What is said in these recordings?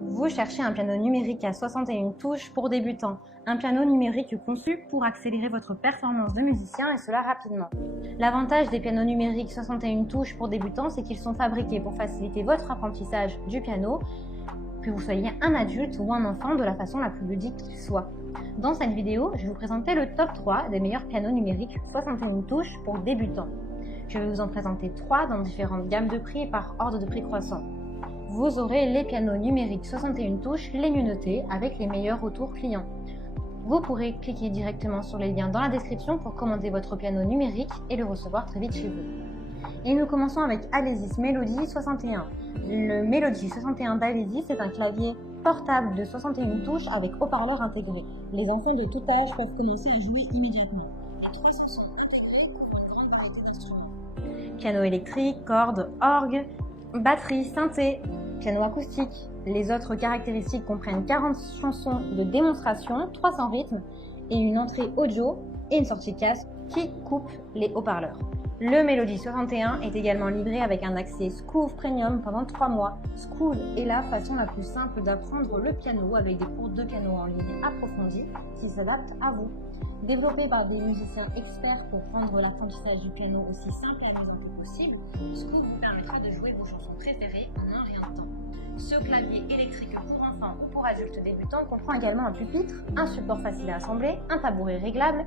Vous cherchez un piano numérique à 61 touches pour débutants, un piano numérique conçu pour accélérer votre performance de musicien et cela rapidement. L'avantage des pianos numériques 61 touches pour débutants, c'est qu'ils sont fabriqués pour faciliter votre apprentissage du piano, que vous soyez un adulte ou un enfant, de la façon la plus ludique qu'il soit. Dans cette vidéo, je vais vous présenter le top 3 des meilleurs pianos numériques 61 touches pour débutants. Je vais vous en présenter 3 dans différentes gammes de prix et par ordre de prix croissant. Vous aurez les pianos numériques 61 touches les mieux notés avec les meilleurs retours clients. Vous pourrez cliquer directement sur les liens dans la description pour commander votre piano numérique et le recevoir très vite chez vous. Et nous commençons avec Alesis Melody 61. Le Melody 61 d'Alesis est un clavier portable de 61 touches avec haut-parleur intégré. Les enfants de tout âge peuvent commencer à jouer immédiatement. Les 3 sont intégrés pour une grande variété d'instruments. Piano électrique, cordes, orgue, batterie, synthé, piano acoustique. Les autres caractéristiques comprennent 40 chansons de démonstration, 300 rythmes et une entrée audio et une sortie casque qui coupe les haut-parleurs. Le Melody 61 est également livré avec un accès Scoof Premium pendant 3 mois. Scoof est la façon la plus simple d'apprendre le piano avec des cours de piano en ligne approfondis qui s'adaptent à vous. Développé par des musiciens experts pour rendre l'apprentissage du piano aussi simple et amusant que possible, Scoof vous permettra de jouer vos chansons préférées en un rien de temps. Ce clavier électrique pour enfants ou pour adultes débutants comprend également un pupitre, un support facile à assembler, un tabouret réglable,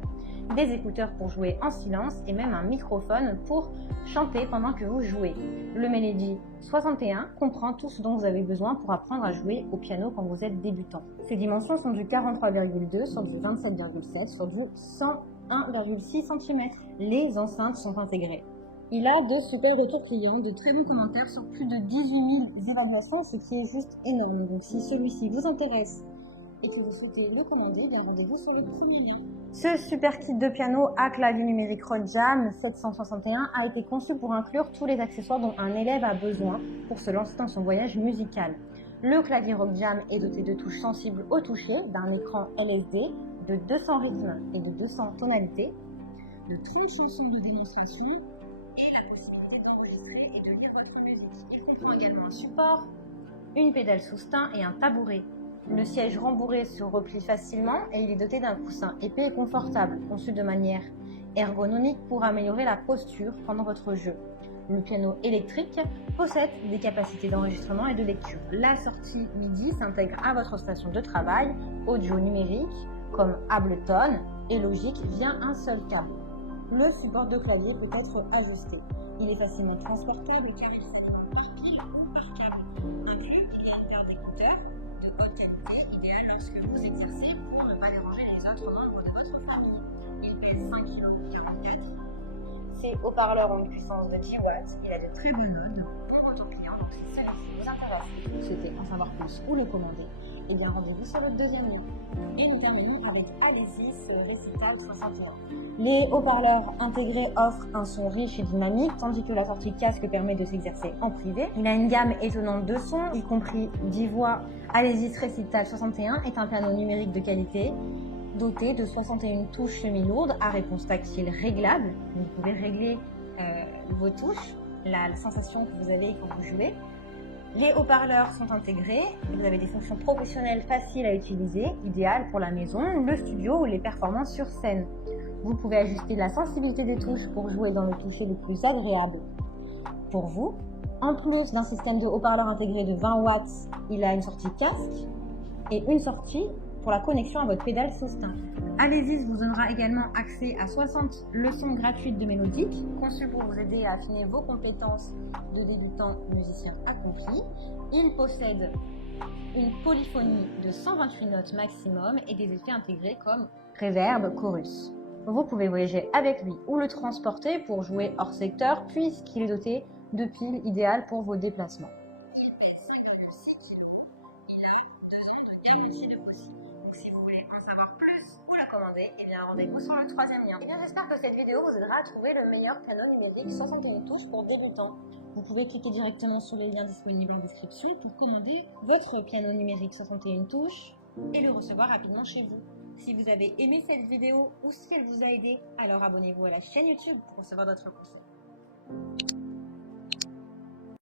des écouteurs pour jouer en silence et même un microphone pour chanter pendant que vous jouez. Le Melody 61 comprend tout ce dont vous avez besoin pour apprendre à jouer au piano quand vous êtes débutant. Ses dimensions sont du 43,2 sur du 27,7 sur du 101,6 cm. Les enceintes sont intégrées. Il a de super retours clients, de très bons commentaires sur plus de 18 000 évaluations, ce qui est juste énorme. Donc si celui-ci vous intéresse et que vous souhaitez le commander, bien rendez-vous sur le premier lien. Ce super kit de piano à clavier numérique Rock Jam 761 a été conçu pour inclure tous les accessoires dont un élève a besoin pour se lancer dans son voyage musical. Le clavier Rock Jam est doté de touches sensibles au toucher, d'un écran LSD, de 200 rythmes et de 200 tonalités, de 30 chansons de démonstration et la possibilité d'enregistrer et de lire votre musique. Il comprend également un support, une pédale sous-stein et un tabouret. Le siège rembourré se replie facilement et il est doté d'un coussin épais et confortable, conçu de manière ergonomique pour améliorer la posture pendant votre jeu. Le piano électrique possède des capacités d'enregistrement et de lecture. La sortie MIDI s'intègre à votre station de travail, audio numérique comme Ableton et Logic via un seul câble. Le support de clavier peut être ajusté. Il est facilement transportable car il s'alimente par pile ou par câble. Inclus, il y a une paire d'écouteurs de haute qualité, idéal lorsque vous exercez pour ne pas déranger les autres membres de votre famille. Il pèse 5,44 kg. Ses haut-parleurs ont une puissance de 10 watts. Il a de très bonnes notes pour votre client. Donc si celui-ci vous intéresse et que vous souhaitez en savoir plus ou le commander, eh bien rendez-vous sur le deuxième lien. Et nous terminons avec Alesis Recital 61. Les haut-parleurs intégrés offrent un son riche et dynamique, tandis que la sortie casque permet de s'exercer en privé. Il a une gamme étonnante de sons, y compris 10 voix. Alesis Recital 61 est un piano numérique de qualité, doté de 61 touches semi-lourdes à réponse tactile réglable. Vous pouvez régler vos touches, la sensation que vous avez quand vous jouez. Les haut-parleurs sont intégrés, vous avez des fonctions professionnelles faciles à utiliser, idéales pour la maison, le studio ou les performances sur scène. Vous pouvez ajuster la sensibilité des touches pour jouer dans le cliché le plus agréable pour vous. En plus d'un système de haut-parleurs intégré de 20 watts, il a une sortie casque et une sortie pour la connexion à votre pédale sous-stein. Alesis vous donnera également accès à 60 leçons gratuites de mélodique, conçues pour vous aider à affiner vos compétences de débutant musicien accompli. Il possède une polyphonie de 128 notes maximum et des effets intégrés comme reverb, chorus. Vous pouvez voyager avec lui ou le transporter pour jouer hors secteur puisqu'il est doté de piles idéales pour vos déplacements. Il a 2 ans de garantie de aussi. Donc si vous voulez en savoir plus ou la commander, eh bien rendez-vous sur le troisième lien. Eh bien j'espère que cette vidéo vous aidera à trouver le meilleur piano numérique 61 touches pour débutants. Vous pouvez cliquer directement sur les liens disponibles en description pour commander votre piano numérique 61 touches et le recevoir rapidement chez vous. Si vous avez aimé cette vidéo ou si elle vous a aidé, alors abonnez-vous à la chaîne YouTube pour recevoir d'autres conseils.